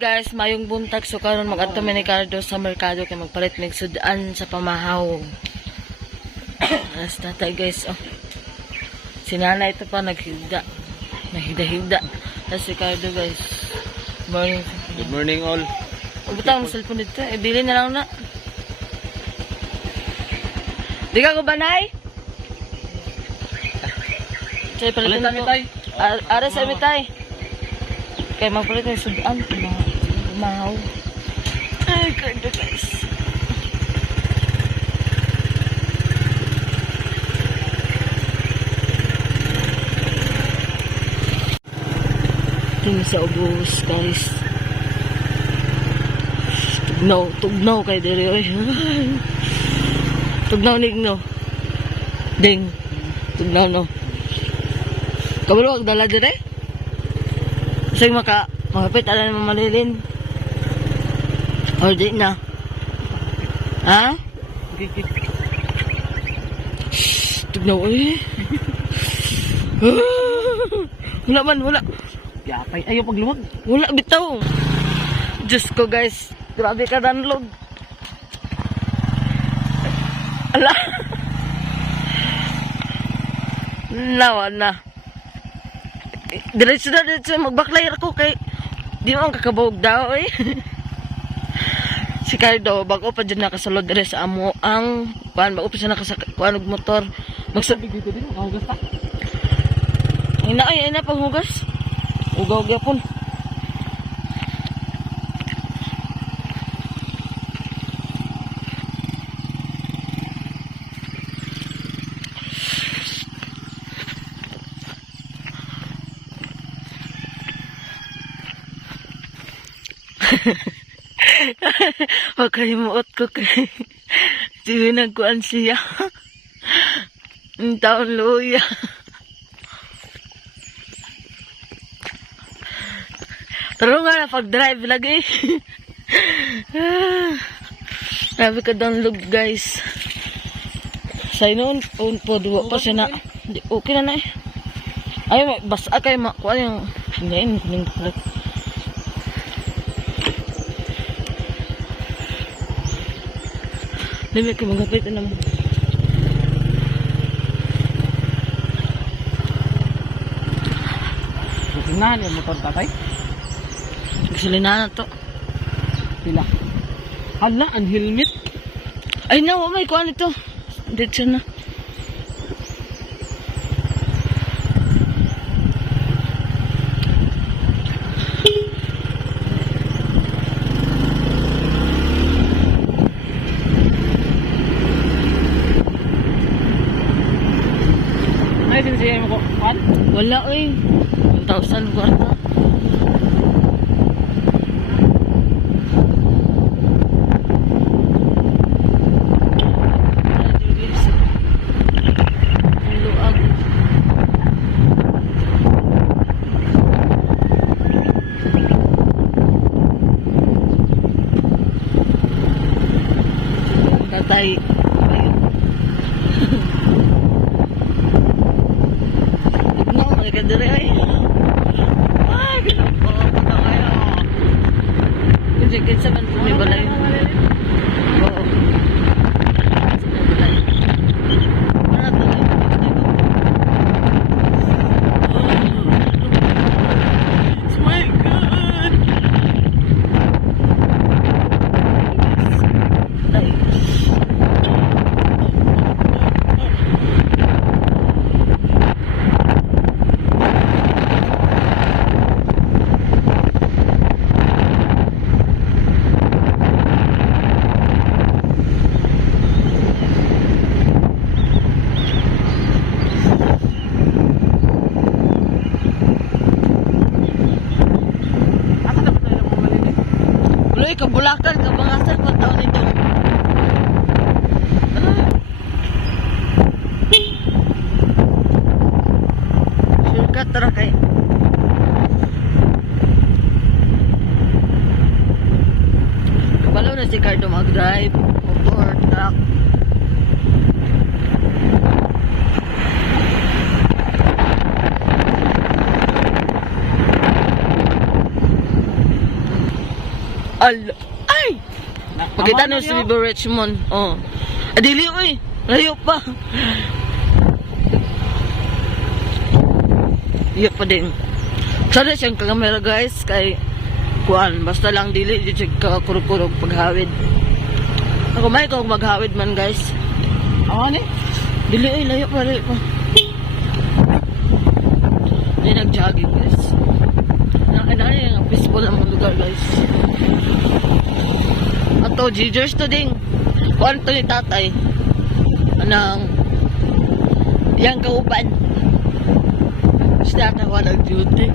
guys, mayong buntag so karon mag-adto mi ni Cardo sa merkado kay magpalit mig sudan sa pamahaw. As tatay guys, oh. Si nanay ito pa naghigda. Nahigda-higda. Tapos si Cardo guys. Morning. Good morning all. Butang ang cellphone dito. Bili na lang na. Di ka ko banay? Say palitan ko. Ara sa mitay. Kaya magpalit ng sudan. Pamahaw. Ay, Cardo guys. Tingin sa ubos guys. Tugnaw kay diri oy. Tugnaw nigno. Ding. Tugnaw no. Kabalo wag dala dire. Sige makapit ala na mamalilin. Or di na. Ha? Tugnaw oy. Wala man, wala. Yapay, ayaw pagluwag. Wala bitaw. Diyos ko guys. Grabe ka danlog. Ala. Nawa na. Diretso na, diretso. Magbaklayar ako kay di mo ang kakabawag daw eh. Si Cardo, bago pa dyan nakasalod dire sa amo ang bago pa siya nakasakuan og motor. Magsabig dito din, makahugas pa. Ay na panghugas. Ugaw gyapon. Makalimuot ko kay nagkuan siya. Ang taon luya. Taro nga na pag-drive lagi. Grabe ka download guys. Sa noon, po duwa pa siya na. Okay na na eh. Ay, basa kayo makuha yung ngayon. Kuning kulit. Dami kayo magapit na mo. Tingnan yung motor tatay. Gasolina na to. Pila. Hala, ang helmet. Ay na, may kuha nito. Dito na. Ay, sinisiyay mo ko. What? Wala eh. 1,000 kwarta. Tatay. No, may kadiri ay. Ay, ginoo pa kayo. Kasi man may balay. Oo. May balay. Ano to? Oh my God. Uy, kabulakan, kabangasan pa taon nito. Shortcut tara kay. Kabalaw na si Cardo mag-drive. Motor, truck. Ala. Ay! Pakita Amo na si Bibo Richmond. Oh. Adili, uy. Layo pa. Layo pa din. Sada siyang kagamera guys. Kay kuan. Basta lang dili. Di siya kakurog-kurog paghawid. Ako may kong maghawid man guys. Amo ni? Dili, uy. Layo pa. Layo pa. Hindi nag-jogging guys. Nakakita yung peaceful na mga lugar guys. Ato, Gigers to ding. Kuan to ni tatay. Anang yang kauban. Si tatay ko nag-duty.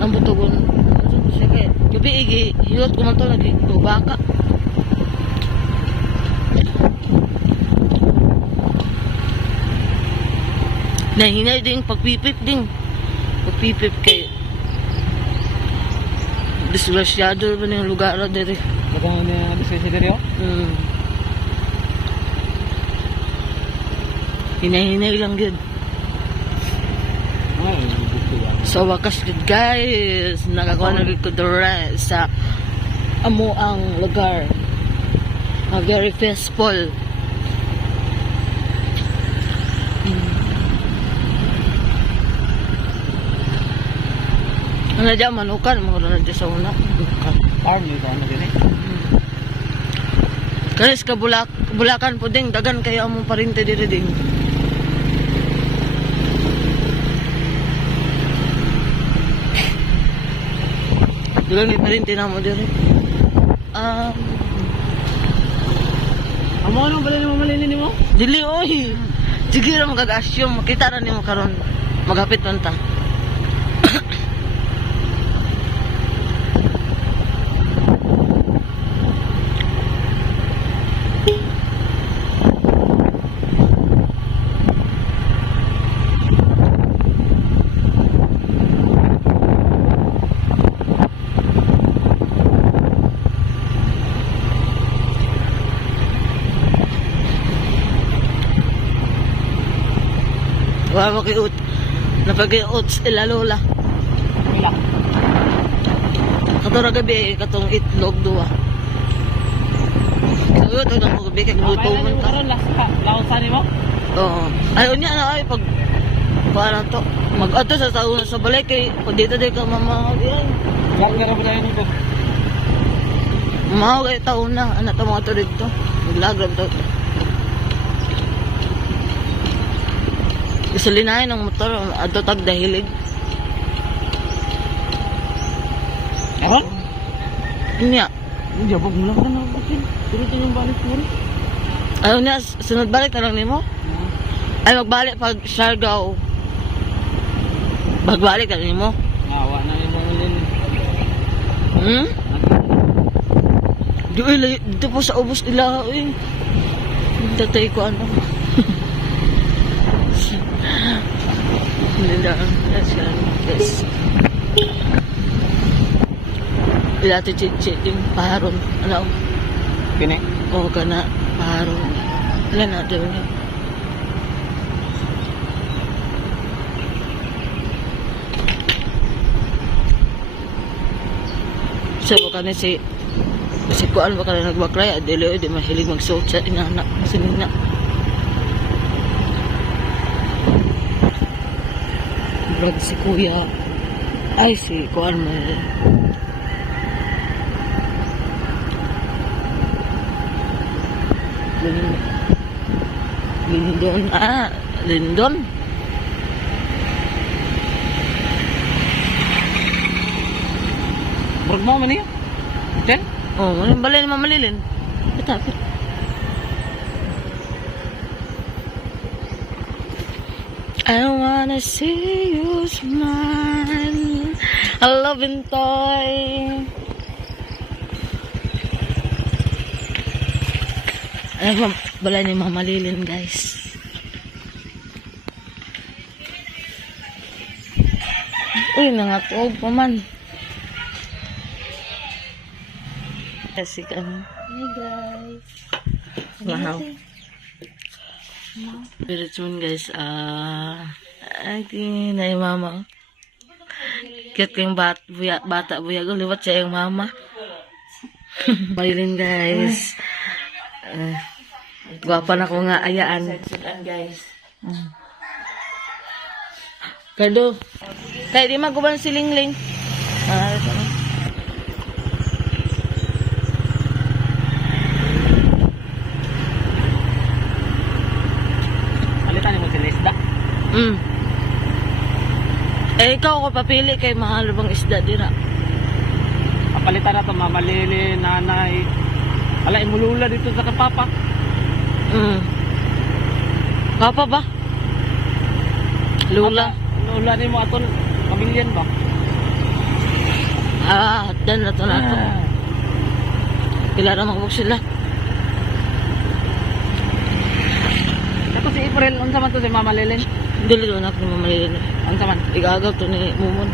Ang butugon. Siya kaya. Gabi, hilot ko man to. Nag-baka. Nahinay ding pagpipip ding. Pagpipip kayo. Disgrasyado ba na yung lugar na dito? Bagang na diskusyon diri oh. Hinay-hinay lang yun. Ay, gusto yan. So wakas yun guys. Nakakuha na rin ko dura sa amo ang lugar. Very peaceful. Ano dyan, manukan. Mga na dyan sa una. Farm ito ano din eh. Kanis ka Bulacan po ding. Dagan kayo among parinte diri ding. Dagan may parinte na mo diri. Amo ano bala ni mamalinin ni mo? Dili oy. Sige ra magag-assume. Makita ra nimo karon. Maghapit man ta. Wala mo kiut. Napag-iut sila lola. Wala. Kato ra gabi, katong itlog duwa. Kiut, ito ko gabi, kaya luto Kailan man yung ta. karon last lausan ni mo? Oo. Ayaw niya na ay, pag, paano to, mag-ato sa sauna sa balay, kay, pag dito din ka mamahog yan. Yak na ra ba tayo nito? Mamahog ay taon na, anak ta mga to dito. Maglagrab to. Gasolinahin ng motor, ato tag dahilig. Karon? Niya. Jabog mo lang na bakit? Pero yung balik mo rin. Ayaw niya, sunod balik na lang nimo. Ay, magbalik pag Siargao. Magbalik na nimo. Awa na yung mamalinin. Di, uy, dito po sa ubos nila, uy. Tatay ko, ano. Hindi lang. Yes. Ilati chit-chit yung paharon. Ano? Kini? Oo ka na. Paharon. Wala na doon yun. So, baka na si Kuan baka na nagbakray. Adili, di mahilig magsuot sa inana. Kasi nina. Vlog si Kuya. Ay, si Kuan mo. Lindon. Lindon. Brog mo man niya? Ten? Oh, maling balay ni mamalilin. Tapi. I wanna see you smile. I love you, toy. Ano balay ni mamalilin, guys. Uy, nangatog pa man. Kasi kami. Hey guys. Wow. Pero soon guys, ay, na yung mama. Cute kayong bata buyag. Liwat siya yung mama. Marilyn guys. Gwapa na ko nga ayaan. guys. Kado. Kaya di maguban si Lingling. Alitan mo sila isda. Eh, ikaw ko papili kay mahal bang isda dira. Kapalitan na ito, mamalili, nanay. Ala, imulula dito sa kapapa. Papa ba? Lula. Lula ni mo aton, kamilyan ba? Dan na to na to. Pila na makabuk sila. Ito si April, unsa man to si Mama Lilin? Dili to anak ni mamalilin. Unsa man? Igagaw to ni Mumon.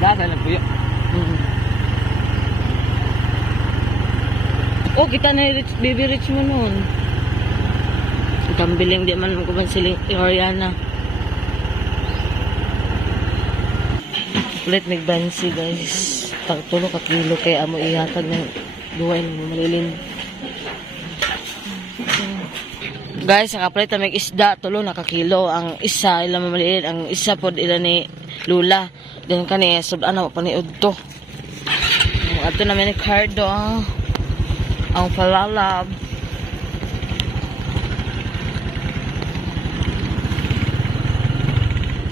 Dasa lang puyo. Oh, kita na rich, baby rich mo noon. Tambiling di man ko siling Oriana. Ulit nagbansi guys. Tagtulo ka kilo kay amo ihatag ng duway ng mamalilin. Guys, ang kapalit may isda, tulo nakakilo. Ang isa, ilang mamaliin. Ang isa po, ilan ni Lula. Then kani, sudan na paniud to. Ato namin ni Cardo. Ang palalab.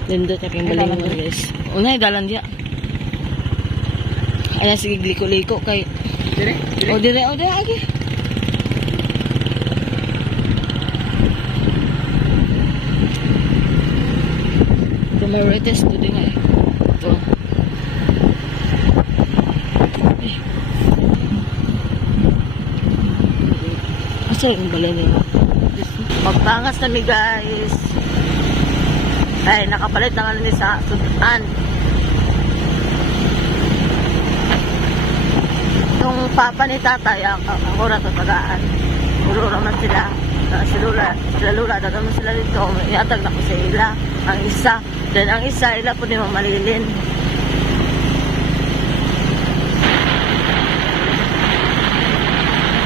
Lindot na kayong baling mo, guys. Unay, dalan diya. Ayan, sige, liko-liko kay... Dire? O, dire, agi. Marites to din nga eh. Ito. Asa yung balay niya? Magpangas na mi guys. Ay, nakapalit na nga ni sa sudan. Yung papa ni tatay, ang oras at tagaan. Puro naman sila. Sila Lula, dagaman sila dito. Iatag na ko sa ila. Ang isa. Then ang isa, ila po ni mamalilin.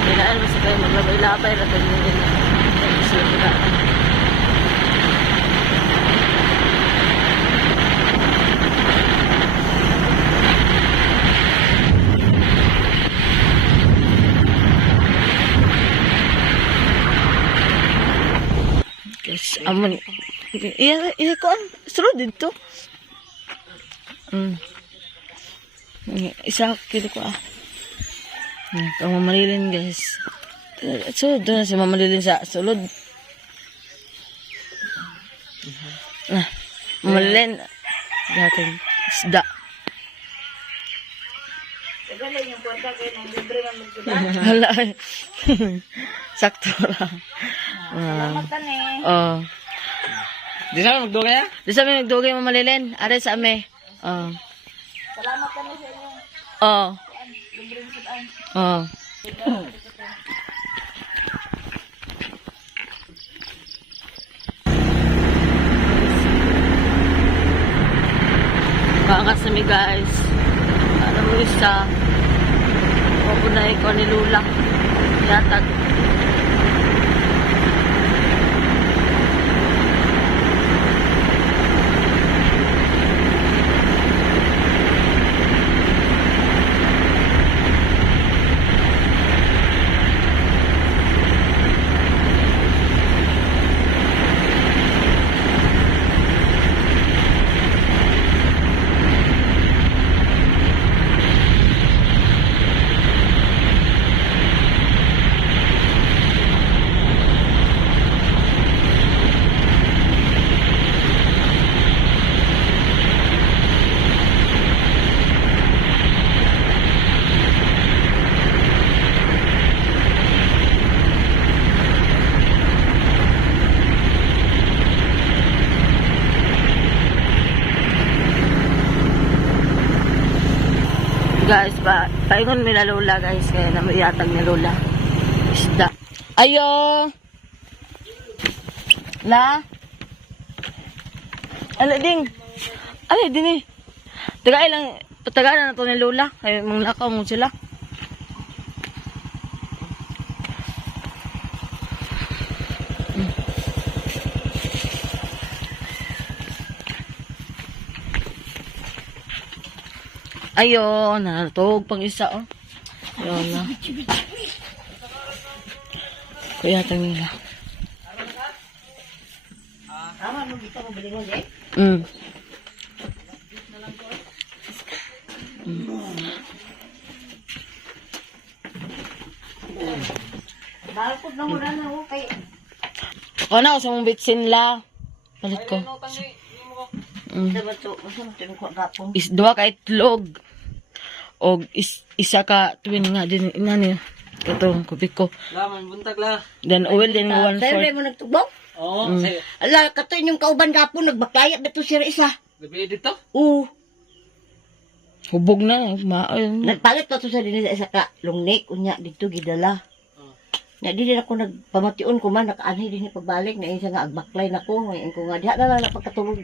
Kailangan mo sa kayo maglabay-labay. Ratay mo din. Guys, amon. Iya ko ang sunod dito. Isa kilo ko kang mamalilin guys. Sulod na si mamalilin sa sulod. Mamalilin. Dating isda. Galing yung kwenta kayo ng libre man magsudan. Hala. Sakto lang. Salamat ka ni. Oh. Di sana magdugay ya? Di sa amin nagdugay mamalilin. Are sa ame. Oh. Salamat ka ni sa inyo. Oh. Libre ng sudan. Oh. Kakas na mi guys. Ano mo isa. Papunay ko ni Lula. Yatag. Guys, paingon nila Lola guys, kaya namayatag ni Lola. Isda. Ayo! La? Ala ding! Ay, din eh. Tagay lang, patagaan na to ni Lola. Ay, mong lakaw mo sila. Ayun, natog pang isa, oh. Ayun na. Kuya, nila. Tama mo dito mo bilingon eh. Mm. Bakit na mura na ho kay Ako na, sa mong bitsin la. Palit ko. dapat to, usa mo tinko gapon. Dua ka itlog. O isa ka twin nga din inani. Katong kubik ko. Laman, buntag la. Then oil din nga Sa'yo 1/4. mo nagtugbaw? Oo, sa'yo. Ala, kato inyong kauban gapon, nagbaklaya na to siya isa. Gabi dito? Oo. Hubog na. Ayun. Nagpalit pa to sa din sa isa ka lungnik, unya dito gidala. Na di din ako nagpamation ko man, nakaanay din pagbalik, na isa nga agbaklay na ko, ngayon ko nga, diha na lang napagkatulog.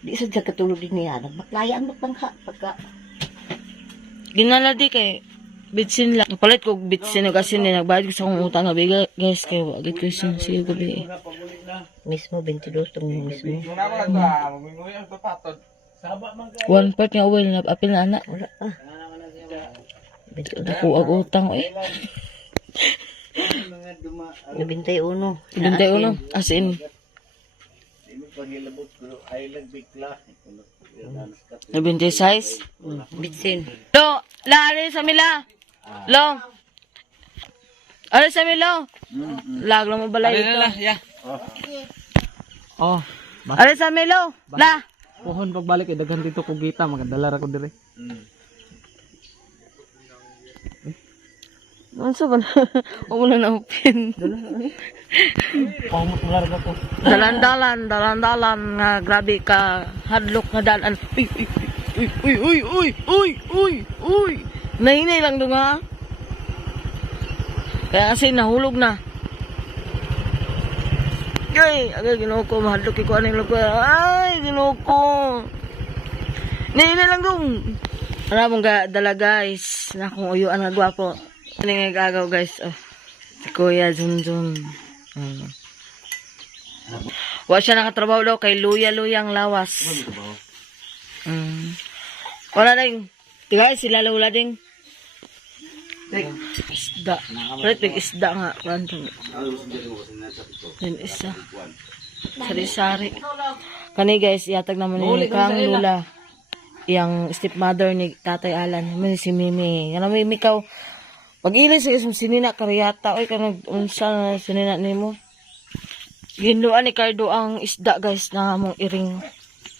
Di isa sa katulog din niya, nagbaklayaan mo tangka, pagka, Ginala di kay bitsin la. Palit ko bitsin o kasi nagbayad ko sa akong utang nga biga. Guys, kay wagit ko yung siyo gabi. mismo, 22 tong mismo. 1/4 nga oil na apil na anak. Wala pa. Ako ag utang eh. Nabintay uno. Bintay uno. As in. Nabintay size. Bitsin. Lo, la, alin sa mila. Lo. Alin sa mila. Lag lang mo balay ito. Ya. Oh, Alin sa mila. La. pohon pagbalik eh, daghan dito ko gita, magadala ra ko dire. Ano sa ba na? Huwag mo na na-open. Pamot larga ko. Dalan-dalan, nga grabe ka, hadlok nga dalan. Uy. Nahinay lang doon nga. Kaya kasi nahulog na. Ay, agay ginoo ko, mahadlok ko aning lugo. Ay, ginoo ko. Nahinay lang doon. Ano mong dala guys, na kung uyuan nga gwapo. Ano nga gagaw guys, oh. Si Kuya Junjun. Wa siya nakatrabaho daw kay Luya-Luyang Lawas. Wala ding. Tiga sila lula ding. Isda. Palit big isda nga. Random. Then isa. Sari-sari. Kani guys, iatag naman ni Kang Lula. Yang stepmother ni Tatay Alan. May si Mimi. Ano Mimi ikaw? Pag-ilis sa sinina karyata. Oy, ka nag-unsa na sinina ni mo. Ginluan ni Cardo ang isda guys na mong iring.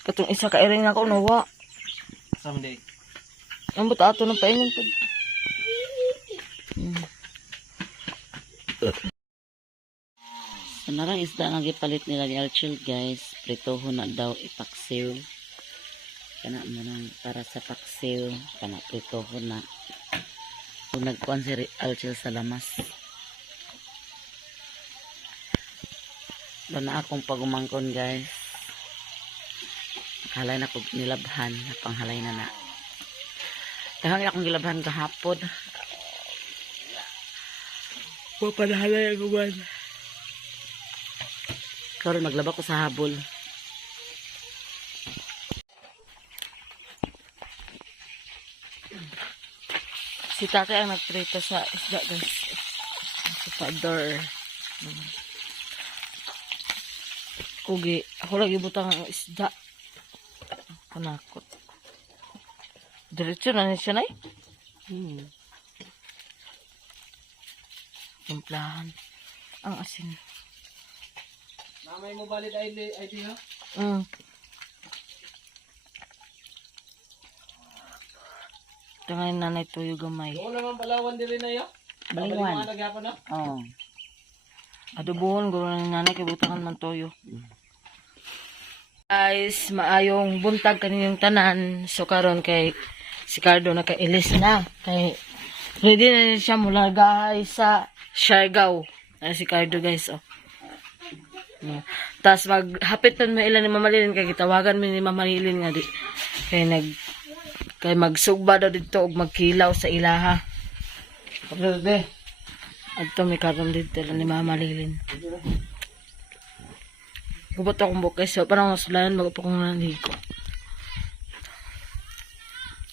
Katong isa ka iring na ako nawa. Someday. Ang buta ato ng paingon po. So, narang isda nga gipalit nila ni Alchil guys. Pritoho na daw ipaksiw. Kana manang para sa paksiw. Kana pritoho na. Kung nagkuhan si Alchil sa lamas. Doon na akong pagumangkon guys. Halay na kong nilabhan. Panghalay na na. Tahang akong gilabhan kahapon. Papanahalay ako man. Karon maglaba ko sa habol. Si tatay ang nagprito sa isda guys. Si father. Kugi. Ako lagi butang ang isda. Panakot. Diretso na niya siya na eh. Timplahan. Ang asin. Namay mo valid ID ha? Tangan nanay tuyo gamay. Oo naman palawan diri na ya. Balingwan. Nagyapon na. Oh. Adobohon, guro na nanay, kay butangan man toyo. Guys, maayong buntag kaninyong tanan. So, karon kay si Cardo na kay Ilis na. Kay, ready na siya mula guys sa Siargao. Ay, si Cardo guys, oh. Tapos maghapit man mo ilan ni Mamalilin kay gitawagan mi ni Mamalilin nga di kay magsugba daw dito og magkilaw sa ilaha. Adto mi karon dito lang ni Mamalilin. Gubot akong bukay so parang masulayan bago pa kong naligo.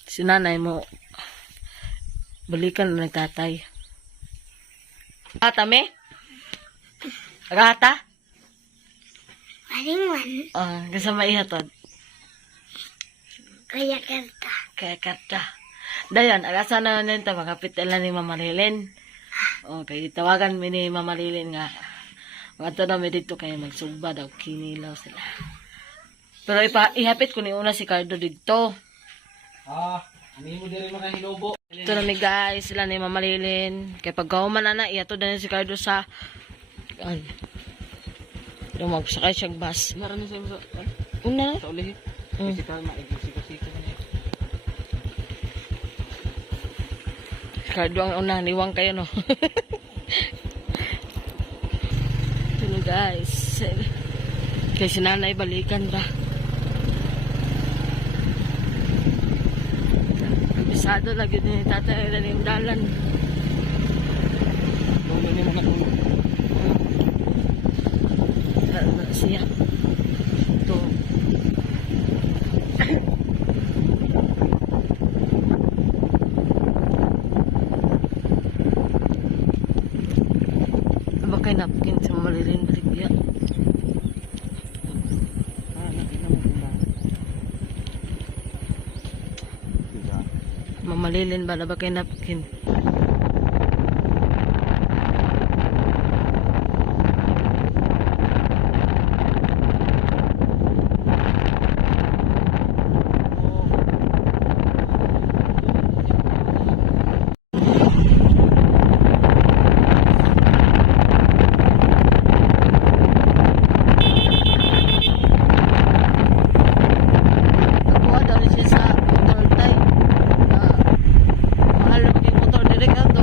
Si nanay mo balikan na nagtatay. Ata me? Agata? Palingan. Kasama ihatod. Kaya kanta. Kaya kata. Dayon, agasa na nito, makapit lang ni Mama Lilin. Okay, tawagan mi ni Mama Lilin nga. Mga na mi dito kayo magsugba daw, kinilaw sila. Pero ihapit ko ni una si Cardo dito. Ani mo diri makahilobo. Ito na mi guys, sila ni Mama Lilin. Kaya pag kauman na ihatod na si Cardo sa magsakay siyang bus. Marami sa mo Una? sa ulihi. Mm. Kasi tal maigusiko-siko niya. Cardo ang una, niwang kayo no. Hello guys. Kaya si nanay balikan ba? Bisado lagi din ni tatay na yung dalan. Dulo ni mga dulo. Siya. Ito. Aba kay napkin sa Mamalilin baligya. Nakita mo ba? Mamalilin ba na ba kay napkin? Nakuha daw ni siya sa motor tay. Mahal na maging motor direct ato.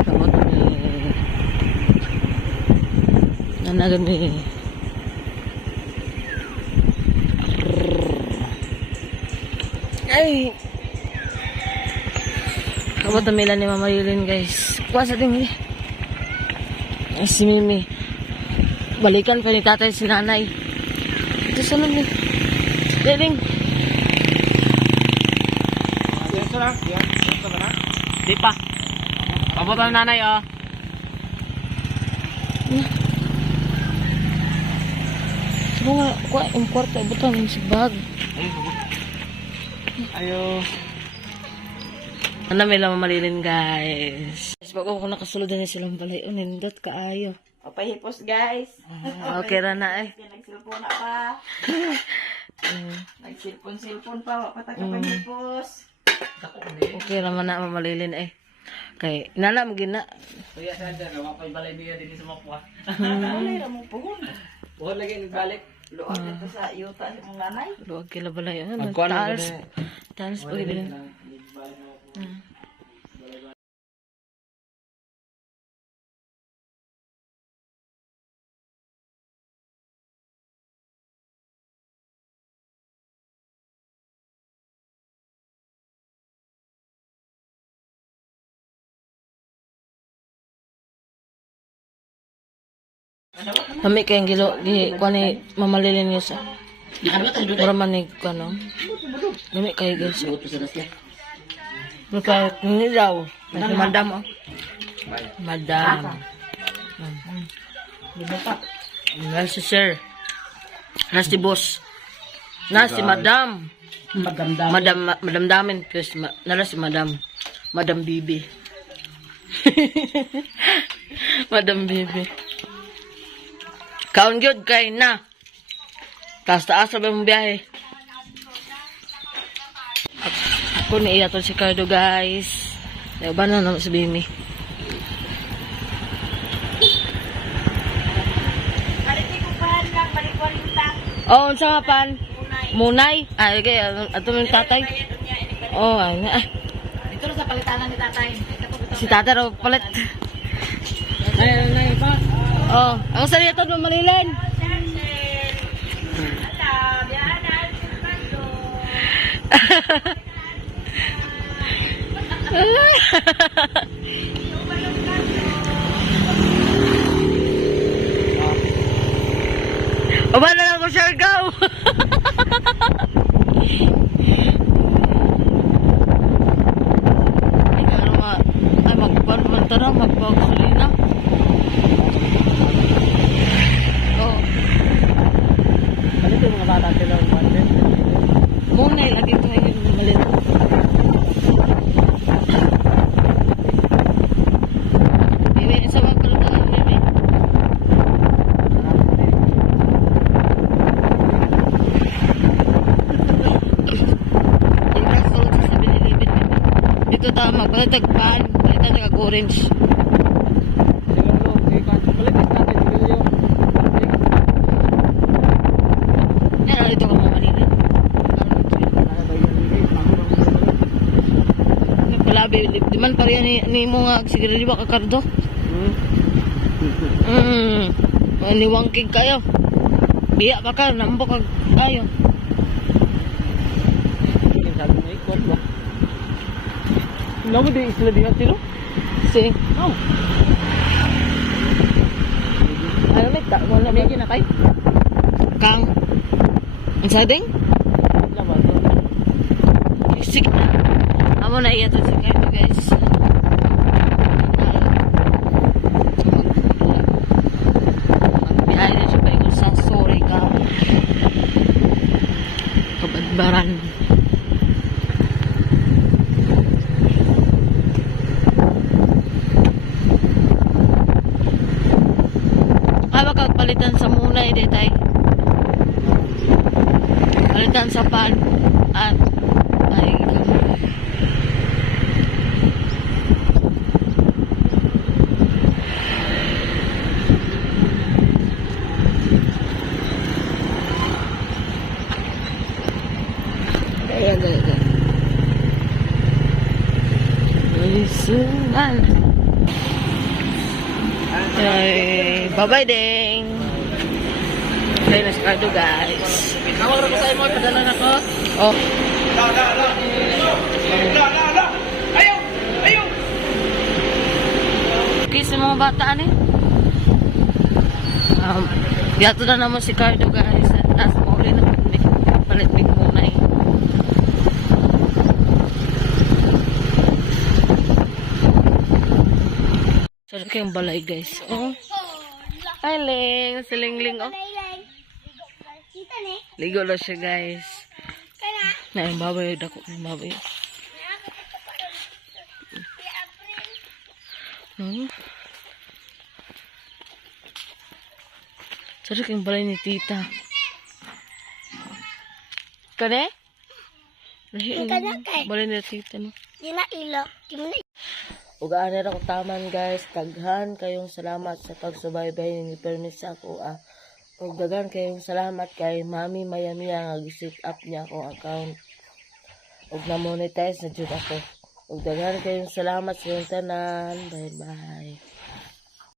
Kamot ni nanagan ni ay kamot na mila ni Mama Yulin guys. Kuha sa din ay si Mimi balikan pa ni tatay si nanay ito sa nun Deling Diyan lang. Diyan. Diyan ka na. Di pa. Pabutan ng nanay oh. Ano nga, kuha yung kwarta, butang yung si bag. Ayo. Ano may lang Mamalilin guys. Pag ako nakasulod na silang balay, nindot kaayo. Papahipos guys. Okay ra na eh. Nagsilpon na pa. Nagsilpon-silpon pa. Wapata ka pahipos. Okay raman na Mamalilin eh. Kay inana mo gina. Kuya sa dyan, nawapay balay niya din sa mapwa. Wala na mo puhon. Buhat lagi nagbalik. Luwag ito sa yuta sa mong nanay. Luwag kila balay. Magkuhan mo Taals. gani. Taals pa gina. Nagbalik mo. Kami kayang gilo, kuha ni mamalilin niyo sa. Mura man ni, ano. Kami kayo guys. Maka, hindi daw. Nasi madam, oh. Madam. Nasi sir. Nasi boss. Nasi madam. Madam damin. Plus, nala si madam. Madam Bibi. Madam Bibi. Kaon gyud kay na. Taas-taas ba mong biyahe? Ako ni iya to si Cardo guys. Ba na naman si Bimi. Oh, unsa nga pan? Munay. Ay, kay ato yung tatay. Oh, ay. Ito na sa palitanan ni tatay. Si tatay raw palit. Ay, pa. Oh, ang sarili ito ng Manilin. Aba na lang ko Siargao. Ay, magpantara, magpagasolina. Oh. Ano ito yung mga bata sila? Muna, lagi ito ngayon malit. Bibi, sa mga kalutangan, Bibi. Dito tayo magpalitagpaan, palitan nag-orange. Yan, dito ka mga Manila. Palabi, di man pariyan ni mo nga, sige di ba kakardo? Niwangkig kayo. Biya pa ka, nambok kag tayo. Namu di isla di hati lo? Si, Oh. ano may ta, wala May may ginakay? kang. Ang sading? Laban. Sige. Amo na iya to si Cardo guys. Magbiyahe na siya pa ikot sa sorry ka. Kabadbaran. Ay, makagpalitan sa munay, detay. Palitan sa pan. At, ay, ayan, ayan. Listenan. Okay, bye-bye ding. Okay, nasa Cardo guys. Tawag ko sa imo, padala na ko. Oh. Okay, sa mga bata ani. Yato na naman si Cardo guys. At as mauli na palit big muna eh. Sarap kayong balay guys. Oh. Hi Ling, si Ling oh. Ligo na siya guys. Na yung baboy, dako yung baboy. Sarap kayong balay ni tita. Kane? Balay ni tita no. Ugaan na ako taman guys. Taghan kayong salamat sa pagsubaybay ni permis sa ako ug daghan kayong salamat kay Mami Mayamia nga gi-set up niya akong account. Ug na-monetize na jud ako. Ug daghan kayong salamat sa inyong tanan. Bye bye.